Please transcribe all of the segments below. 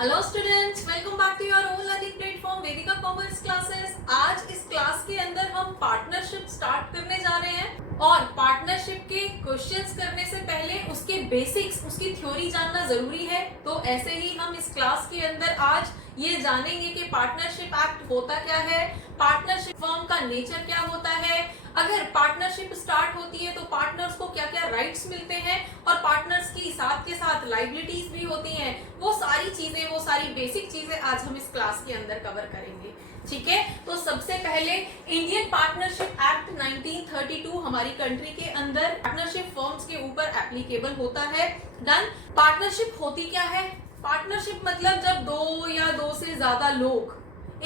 Hello students, welcome back to your own learning platform Vedika commerce classes. आज इस class के अंदर हम पार्टनरशिप स्टार्ट करने जा रहे हैं और पार्टनरशिप के क्वेश्चंस करने से पहले उसके बेसिक्स, उसकी थ्योरी जानना जरूरी है। तो ऐसे ही हम इस क्लास के अंदर आज ये जानेंगे कि पार्टनरशिप एक्ट होता क्या है, पार्टनरशिप फर्म का नेचर क्या होता है, अगर पार्टनरशिप स्टार्ट होती है तो पार्टनर्स को क्या क्या राइट्स मिलते हैं और पार्टनर्स की साथ के साथ लायबिलिटीज भी होती हैं। वो सारी चीजें, वो सारी बेसिक चीजें आज हम इस क्लास के अंदर कवर करेंगे। ठीक है, तो सबसे पहले इंडियन पार्टनरशिप एक्ट 1932 हमारी कंट्री के अंदर पार्टनरशिप फर्म्स के ऊपर एप्लीकेबल होता है। डन। पार्टनरशिप होती क्या है? पार्टनरशिप मतलब जब दो या दो से ज्यादा लोग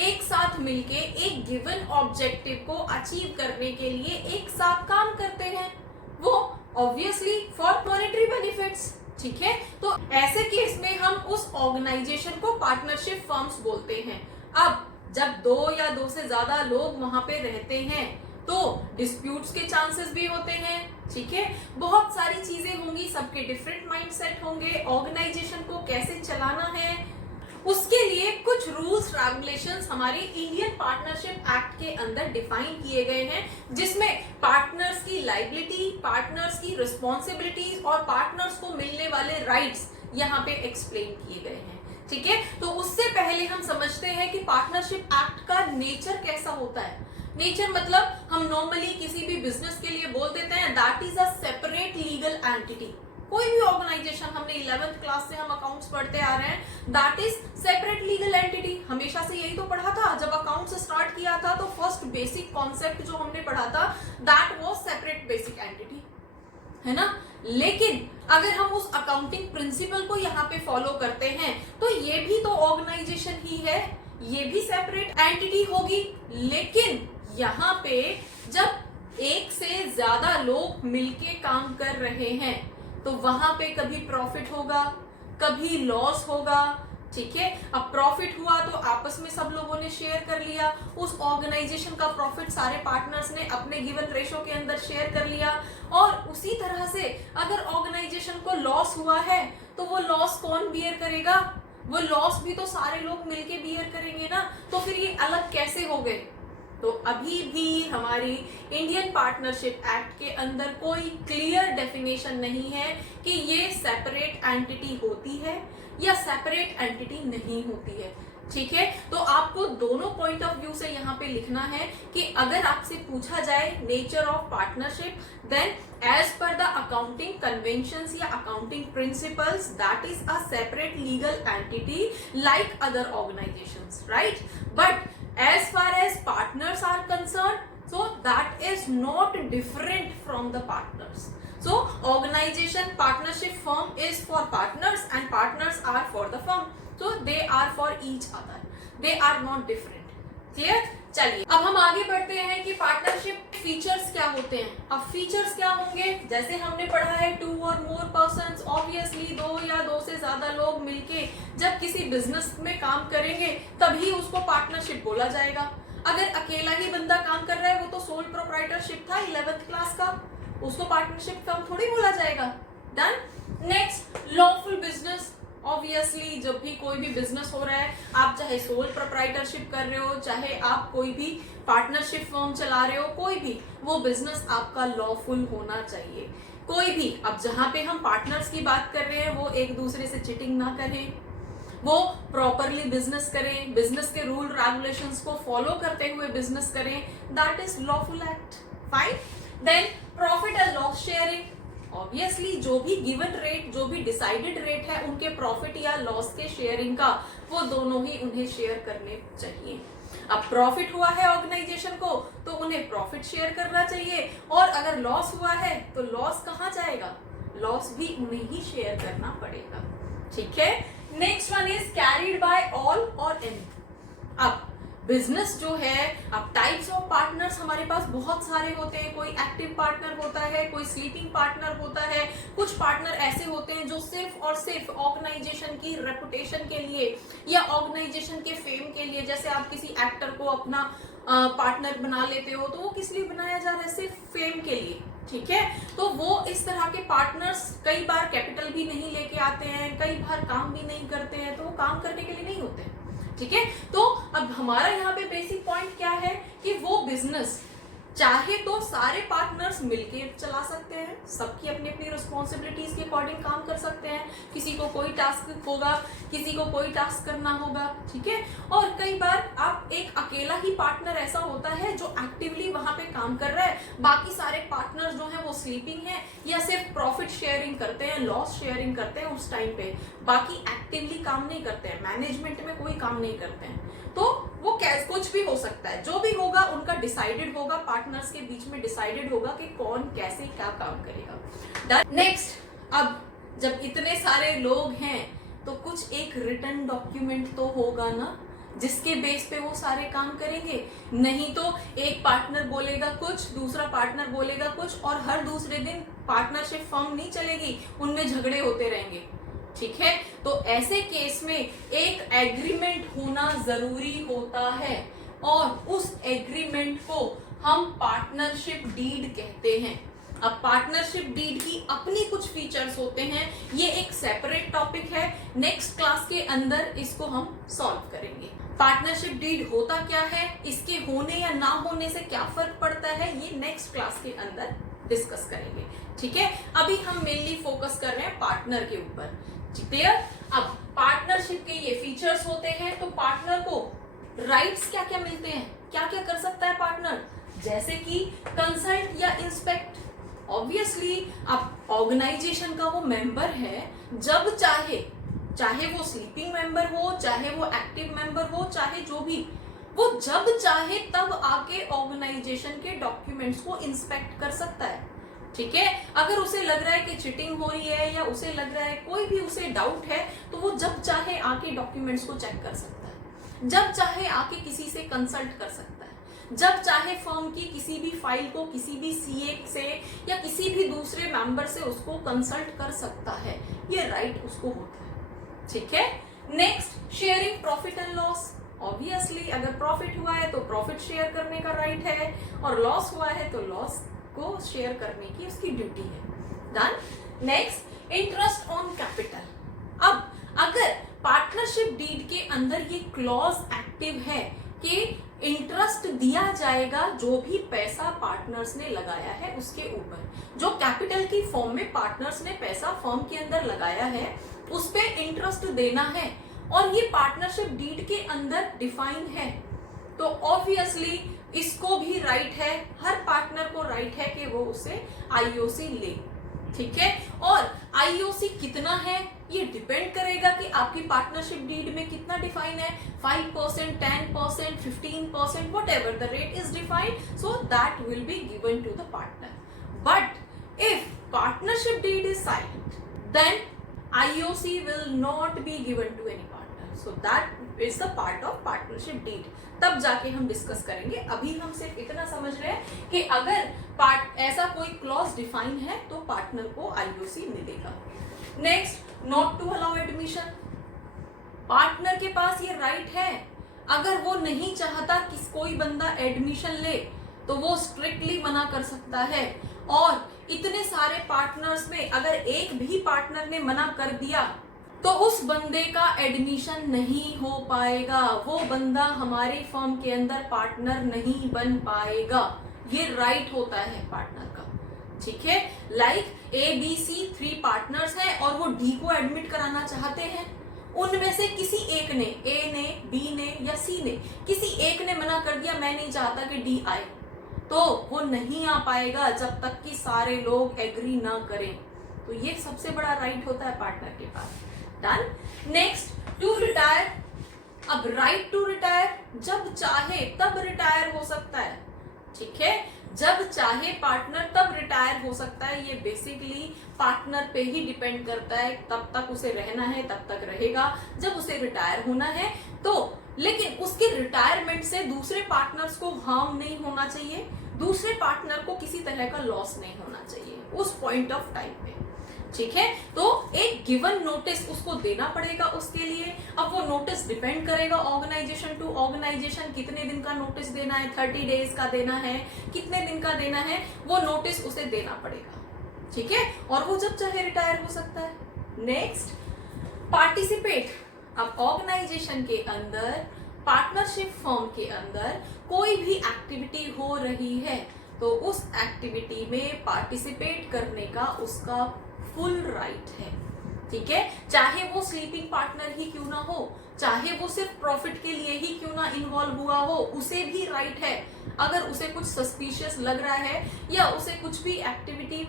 एक साथ मिलके एक गिवन ऑब्जेक्टिव को अचीव करने के लिए एक साथ काम करते हैं, वो ऑब्वियसली फॉर मॉनेटरी बेनिफिट्स। ठीक है, तो ऐसे केस में हम उस ऑर्गेनाइजेशन को पार्टनरशिप फर्म्स बोलते हैं। अब जब दो या दो से ज्यादा लोग वहां पे रहते हैं तो डिस्प्यूट्स के चांसेस भी होते हैं। ठीक है, बहुत सारी चीजें होंगी, सबके डिफरेंट माइंडसेट होंगे, ऑर्गेनाइजेशन को कैसे चलाना है उसके लिए कुछ रूल्स रेगुलेशंस हमारे इंडियन पार्टनरशिप एक्ट के अंदर डिफाइन किए गए हैं, जिसमें पार्टनर्स की लायबिलिटी, पार्टनर्स की रिस्पॉन्सिबिलिटीज और पार्टनर्स को मिलने वाले राइट्स यहाँ पे एक्सप्लेन किए गए हैं। ठीक है, तो उससे पहले हम समझते हैं कि पार्टनरशिप एक्ट का नेचर कैसा होता है। नेचर मतलब हम नॉर्मली किसी भी बिजनेस के लिए बोल देते हैं that is a separate legal entity. कोई भी ऑर्गेनाइजेशन, हमने 11th क्लास से हम अकाउंट्स पढ़ते आ रहे हैं, that is separate legal entity. हमेशा से यही तो पढ़ा था। जब अकाउंट्स स्टार्ट किया था तो फर्स्ट बेसिक कॉन्सेप्ट जो हमने पढ़ा था that was separate basic entity, है ना। लेकिन अगर हम उस अकाउंटिंग प्रिंसिपल को यहाँ पे फॉलो करते हैं तो ये भी तो ऑर्गेनाइजेशन ही है, ये भी सेपरेट एंटिटी होगी। लेकिन यहाँ पे जब एक से ज्यादा लोग मिलके काम कर रहे हैं तो वहां पे कभी प्रॉफिट होगा, कभी लॉस होगा। ठीक है, अब प्रॉफिट हुआ तो आपस में सब लोगों ने शेयर कर लिया, उस ऑर्गेनाइजेशन का प्रॉफिट सारे पार्टनर्स ने अपने गिवन रेशो के अंदर शेयर कर लिया। और उसी तरह से अगर ऑर्गेनाइजेशन को लॉस हुआ है तो वो लॉस कौन बियर करेगा? वो लॉस भी तो सारे लोग मिलके बियर करेंगे ना। तो फिर ये अलग कैसे हो गए? तो अभी भी हमारी इंडियन पार्टनरशिप एक्ट के अंदर कोई क्लियर डेफिनेशन नहीं है कि ये सेपरेट एंटिटी होती है या सेपरेट एंटिटी नहीं होती है। ठीक है, तो आपको दोनों पॉइंट ऑफ व्यू से यहाँ पे लिखना है कि अगर आपसे पूछा जाए nature of partnership, then as per the accounting conventions या accounting principles that is a separate legal entity like other organisations, right. But as far as partners are concerned, so that is not different from the partners. So organization partnership firm is for partners and partners are for the firm, so they are for each other, they are not different. Clear? चलिए अब हम आगे बढ़ते हैं कि partnership features क्या होते हैं। अब फीचर्स क्या होंगे, जैसे हमने पढ़ा है टू और मोर पर्सन्स, ऑब्वियसली दो या दो से ज्यादा लोग मिलके जब किसी बिजनेस में काम करेंगे तभी उसको पार्टनरशिप बोला जाएगा। अगर अकेला ही बंदा काम कर रहा है, वो तो सोल प्रोप्राइटरशिप था 11th क्लास का, उसको पार्टनरशिप फर्म थोड़ी बोला जाएगा। Done. Next, lawful business. Obviously जब भी कोई भी बिजनेस हो रहा है, आप चाहे सोल प्रोप्राइटरशिप कर रहे हो, चाहे आप कोई भी पार्टनरशिप फर्म चला रहे हो, कोई भी, वो बिजनेस आपका लॉफुल होना चाहिए। कोई भी, अब जहां पे हम पार्टनर्स की बात कर रहे हैं वो एक दूसरे से चिटिंग ना करें, वो प्रॉपरली बिजनेस करें, बिजनेस के रूल रेगुलेशंस को फॉलो करते हुए बिजनेस करें, that is lawful act. Fine. Then profit and loss sharing. Obviously जो भी गिवन रेट, जो भी डिसाइडेड रेट है उनके प्रॉफिट या लॉस के शेयरिंग का, वो दोनों ही उन्हें शेयर करने चाहिए। अब प्रॉफिट हुआ है ऑर्गेनाइजेशन को तो उन्हें प्रॉफिट शेयर करना चाहिए, और अगर लॉस हुआ है तो लॉस कहाँ जाएगा? लॉस भी उन्हें ही शेयर करना पड़ेगा। ठीक है। Next one is carried bye all और एनी। अब बिजनेस जो है, अब टाइप्स ऑफ पार्टनर्स हमारे पास बहुत सारे होते हैं। कोई एक्टिव पार्टनर होता है, कोई स्लीपिंग पार्टनर होता है, कुछ पार्टनर ऐसे होते हैं जो सिर्फ और सिर्फ ऑर्गेनाइजेशन की रेपुटेशन के लिए या ऑर्गेनाइजेशन के फेम के लिए, जैसे आप किसी एक्टर को अपना पार्टनर बना लेते हो तो वो किस लिए बनाया जा रहा है? सिर्फ फेम के लिए। ठीक है। तो वो इस तरह के पार्टनर्स कई बार कैपिटल भी नहीं लेके आते हैं, कई बार काम भी नहीं करते हैं, तो वो काम करने के लिए नहीं होते, ठीक है। तो अब हमारा यहाँ पे बेसिक पॉइंट क्या है कि वो बिजनेस चाहे तो सारे पार्टनर्स मिलके चला सकते हैं, सबकी अपनी अपनी रिस्पॉन्सिबिलिटीज के अकॉर्डिंग काम कर सकते हैं, किसी को कोई टास्क होगा, किसी को कोई टास्क करना होगा, ठीक है। और कई बार आप एक अकेला ही पार्टनर ऐसा होता है जो एक्टिवली वहां पे काम कर रहा है, बाकी सारे पार्टनर्स जो है वो स्लीपिंग है या सिर्फ प्रॉफिट शेयरिंग करते हैं, लॉस शेयरिंग करते हैं उस टाइम पे, बाकी एक्टिवली काम नहीं करते हैं, मैनेजमेंट में कोई काम नहीं करते हैं। तो वो कुछ भी हो सकता है, जो भी होगा उनका डिसाइडेड होगा, पार्टनर्स के बीच में डिसाइडेड होगा कि कौन कैसे क्या काम करेगा। नेक्स्ट, अब जब इतने सारे लोग हैं तो कुछ एक रिटन डॉक्यूमेंट तो होगा ना जिसके बेस पे वो सारे काम करेंगे, नहीं तो एक पार्टनर बोलेगा कुछ, दूसरा पार्टनर बोलेगा कुछ, और हर दूसरे दिन पार्टनरशिप फॉर्म नहीं चलेगी, उनमें झगड़े होते रहेंगे, ठीक है। तो ऐसे केस में एक एग्रीमेंट होना जरूरी होता है और उस एग्रीमेंट को हम पार्टनरशिप डीड कहते हैं। अब पार्टनरशिप डीड की अपनी कुछ फीचर्स होते हैं, ये एक सेपरेट टॉपिक है, नेक्स्ट क्लास के अंदर इसको हम सॉल्व करेंगे। पार्टनरशिप डीड होता क्या है, इसके होने या ना होने से क्या फर्क पड़ता है, ये नेक्स्ट क्लास के अंदर डिस्कस करेंगे, ठीक है। अभी हम मेनली फोकस कर रहे हैं पार्टनर के ऊपर, क्लियर। अब पार्टनरशिप के ये फीचर्स होते हैं, तो पार्टनर को राइट्स क्या क्या मिलते हैं, क्या क्या कर सकता है पार्टनर, जैसे कि कंसल्ट या इंस्पेक्ट। ऑब्वियसली अब ऑर्गेनाइजेशन का वो मेंबर है, जब चाहे वो स्लीपिंग मेंबर हो, चाहे वो एक्टिव मेंबर हो, चाहे जो भी, वो जब चाहे तब आके ऑर्गेनाइजेशन के डॉक्यूमेंट्स को इंस्पेक्ट कर सकता है, ठीक है। अगर उसे लग रहा है कि चीटिंग हो रही है या उसे लग रहा है कोई भी उसे डाउट है, तो वो जब चाहे आके डॉक्यूमेंट्स को चेक कर सकता है, जब चाहे आके किसी से कंसल्ट कर सकता है, जब चाहे फर्म की किसी भी फाइल को किसी भी सीए से या किसी भी दूसरे मेंबर से उसको कंसल्ट कर सकता है, ये राइट उसको होता है, ठीक है। Next, sharing profit and loss. Obviously अगर प्रॉफिट हुआ है तो प्रॉफिट शेयर करने का राइट है, और लॉस हुआ है तो लॉस को शेयर करने की उसकी ड्यूटी है। Done. Next, interest on capital. अब अगर पार्टनरशिप डीड के अंदर ये क्लॉज एक्टिव है कि इंटरेस्ट दिया जाएगा जो भी पैसा पार्टनर्स ने लगाया है उसके ऊपर, जो कैपिटल की फॉर्म में पार्टनर्स ने पैसा फर्म के अंदर लगाया है उस पे इंटरेस्ट देना है, और ये पार्टनरशिप डीड के अंदर डिफाइन है, तो ऑब्वियसली इसको भी राइट है, हर पार्टनर को राइट है कि वो उसे आईओसी ले, ठीक है। और आईओसी कितना है ये डिपेंड करेगा कि आपकी पार्टनरशिप डीड में कितना डिफाइन है, 5%, 10%, 15%, whatever the rate is defined, so that will be given to the partner. But if partnership deed is silent, then IOC will not be given to any partner. So that is the part of partnership deed. तब जाके हम discuss करेंगे, अभी हम सिर्फ इतना समझ रहे हैं कि अगर ऐसा कोई क्लॉज डिफाइन है तो पार्टनर को आईओसी मिलेगा। Next, not to allow admission. Partner के पास ये राइट है, अगर वो नहीं चाहता कि कोई बंदा एडमिशन ले तो वो स्ट्रिक्टली मना कर सकता है, और इतने सारे पार्टनर्स में अगर एक भी पार्टनर ने मना कर दिया तो उस बंदे का एडमिशन नहीं हो पाएगा, वो बंदा हमारे फर्म के अंदर पार्टनर नहीं बन पाएगा, ये राइट होता है पार्टनर का, ठीक है। लाइक ABC 3 पार्टनर्स हैं और वो D को एडमिट कराना चाहते हैं, उनमें से किसी एक ने, A ने, B ने या C ने, किसी एक ने मना कर दिया मैं नहीं चाहता कि D आए, तो वो नहीं आ पाएगा जब तक कि सारे लोग एग्री ना करें, तो ये सबसे बड़ा राइट होता है पार्टनर के पास। डन। Next, to retire. अब राइट टू रिटायर जब चाहे तब रिटायर हो सकता है, ठीक है, जब चाहे पार्टनर तब रिटायर हो सकता है, ये बेसिकली पार्टनर पे ही डिपेंड करता है, तब तक उसे रहना है तब तक रहेगा, जब उसे रिटायर होना है तो, लेकिन उसके रिटायरमेंट से दूसरे पार्टनर्स को हार्म नहीं होना चाहिए, दूसरे पार्टनर को किसी तरह का लॉस नहीं होना चाहिए उस पॉइंट ऑफ टाइम पे, ठीक है। तो एक गिवन नोटिस उसको देना पड़ेगा उसके लिए। अब वो नोटिस डिपेंड करेगा ऑर्गेनाइजेशन टू ऑर्गेनाइजेशन, कितने दिन का नोटिस देना है, 30 डेज का देना है, कितने दिन का देना है, वो नोटिस उसे देना पड़ेगा, ठीक है। और वो जब चाहे रिटायर हो सकता है। Next, participate. अब ऑर्गेनाइजेशन के अंदर, पार्टनरशिप फर्म के अंदर कोई भी एक्टिविटी हो रही है तो उस एक्टिविटी में पार्टिसिपेट करने का उसका फुल राइट है, ठीक है। चाहे वो स्लीपिंग पार्टनर ही क्यों ना हो, चाहे वो सिर्फ प्रॉफिट के लिए ही क्यों ना इन्वॉल्व हुआ हो, उसे भी राइट है। अगर उसे कुछ सस्पिशियस लग रहा है या उसे कुछ भी एक्टिविटी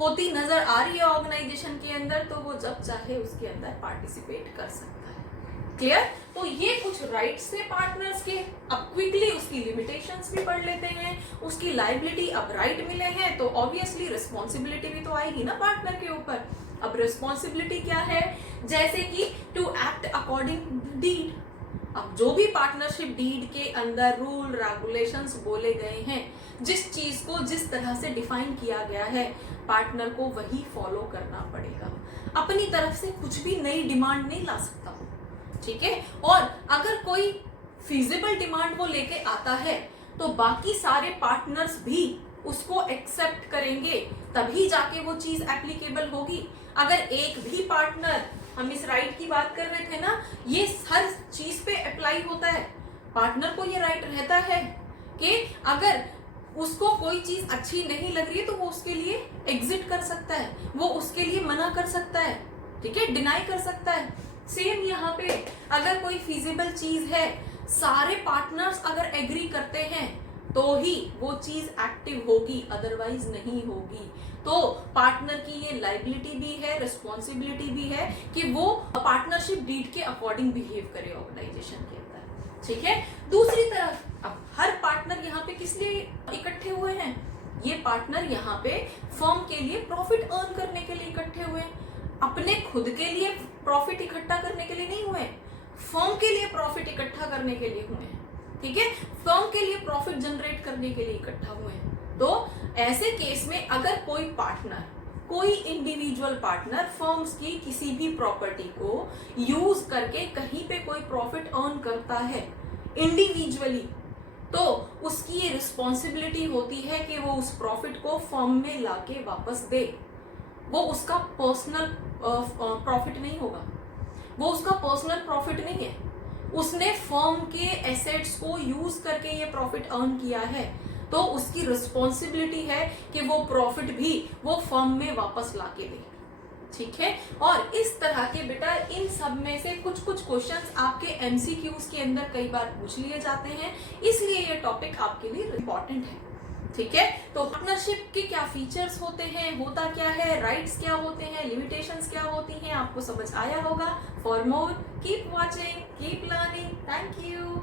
होती नजर आ रही है ऑर्गेनाइजेशन के अंदर, तो वो जब चाहे उसके अंदर पार्टिसिपेट कर सकता है। क्लियर? तो ये कुछ राइट्स थे पार्टनर्स के। अब क्विकली उसकी लिमिटेशंस भी पढ़ लेते हैं। उसकी लायबिलिटी, अब राइट मिले हैं तो ऑब्वियसली रिस्पॉन्सिबिलिटी भी तो आएगी ना पार्टनर के ऊपर। अब रिस्पॉन्सिबिलिटी क्या है? जैसे कि टू एक्ट अकॉर्डिंग डीड। अब जो भी पार्टनरशिप डीड के अंदर रूल रेगुलेशंस बोले गए हैं, जिस चीज को जिस तरह से डिफाइन किया गया है, पार्टनर को वही फॉलो करना पड़ेगा। अपनी तरफ से कुछ भी नई डिमांड नहीं ला सकता, ठीक है। और अगर कोई फीजिबल डिमांड वो लेके आता है तो बाकी सारे पार्टनर्स भी उसको एक्सेप्ट करेंगे, तभी जाके वो चीज एप्लीकेबल होगी। अगर एक भी पार्टनर, हम इस राइट की बात कर रहे थे ना, ये हर चीज पे अप्लाई होता है। पार्टनर को ये राइट रहता है कि अगर उसको कोई चीज अच्छी नहीं लग रही है तो वो उसके लिए एग्जिट कर सकता है, वो उसके लिए मना कर सकता है, ठीक है, डिनाई कर सकता है। सेम यहाँ पे अगर कोई फिजिबल चीज है, सारे पार्टनर्स अगर एग्री करते हैं तो ही वो चीज एक्टिव होगी, अदरवाइज नहीं होगी। तो पार्टनर की ये लायबिलिटी भी है, रिस्पॉन्सिबिलिटी भी है कि वो पार्टनरशिप डीड के अकॉर्डिंग बिहेव करे ऑर्गेनाइजेशन के अंदर, ठीक है। दूसरी तरफ अब हर पार्टनर यहाँ पे किस लिए इकट्ठे हुए हैं? ये पार्टनर यहाँ पे फर्म के लिए प्रॉफिट अर्न करने के लिए इकट्ठे हुए हैं। अपने खुद के लिए प्रॉफिट इकट्ठा करने के लिए नहीं हुए, फर्म के लिए प्रॉफिट इकट्ठा करने के लिए हुए हैं, ठीक है। फर्म के लिए प्रॉफिट जनरेट करने के लिए इकट्ठा हुए हैं। तो ऐसे केस में अगर कोई पार्टनर, कोई इंडिविजुअल पार्टनर फर्म्स की किसी भी प्रॉपर्टी को यूज करके कहीं पे कोई प्रॉफिट अर्न करता है इंडिविजुअली, तो उसकी ये रिस्पॉन्सिबिलिटी होती है कि वो उस प्रॉफिट को फर्म में लाके वापस दे। वो उसका पर्सनल प्रॉफिट नहीं होगा, वो उसका पर्सनल प्रॉफिट नहीं है। उसने फर्म के एसेट्स को यूज करके ये प्रॉफिट अर्न किया है, तो उसकी रिस्पॉन्सिबिलिटी है कि वो प्रॉफिट भी वो फर्म में वापस लाके दे, ठीक है। और इस तरह के बेटा इन सब में से कुछ कुछ क्वेश्चंस आपके एमसीक्यूज के अंदर कई बार पूछ लिए जाते हैं, इसलिए ये टॉपिक आपके लिए इम्पोर्टेंट है, ठीक है। तो पार्टनरशिप के क्या फीचर्स होते हैं, होता क्या है, राइट्स क्या होते हैं, लिमिटेशंस क्या होती हैं, आपको समझ आया होगा। For more keep watching, keep learning. Thank you.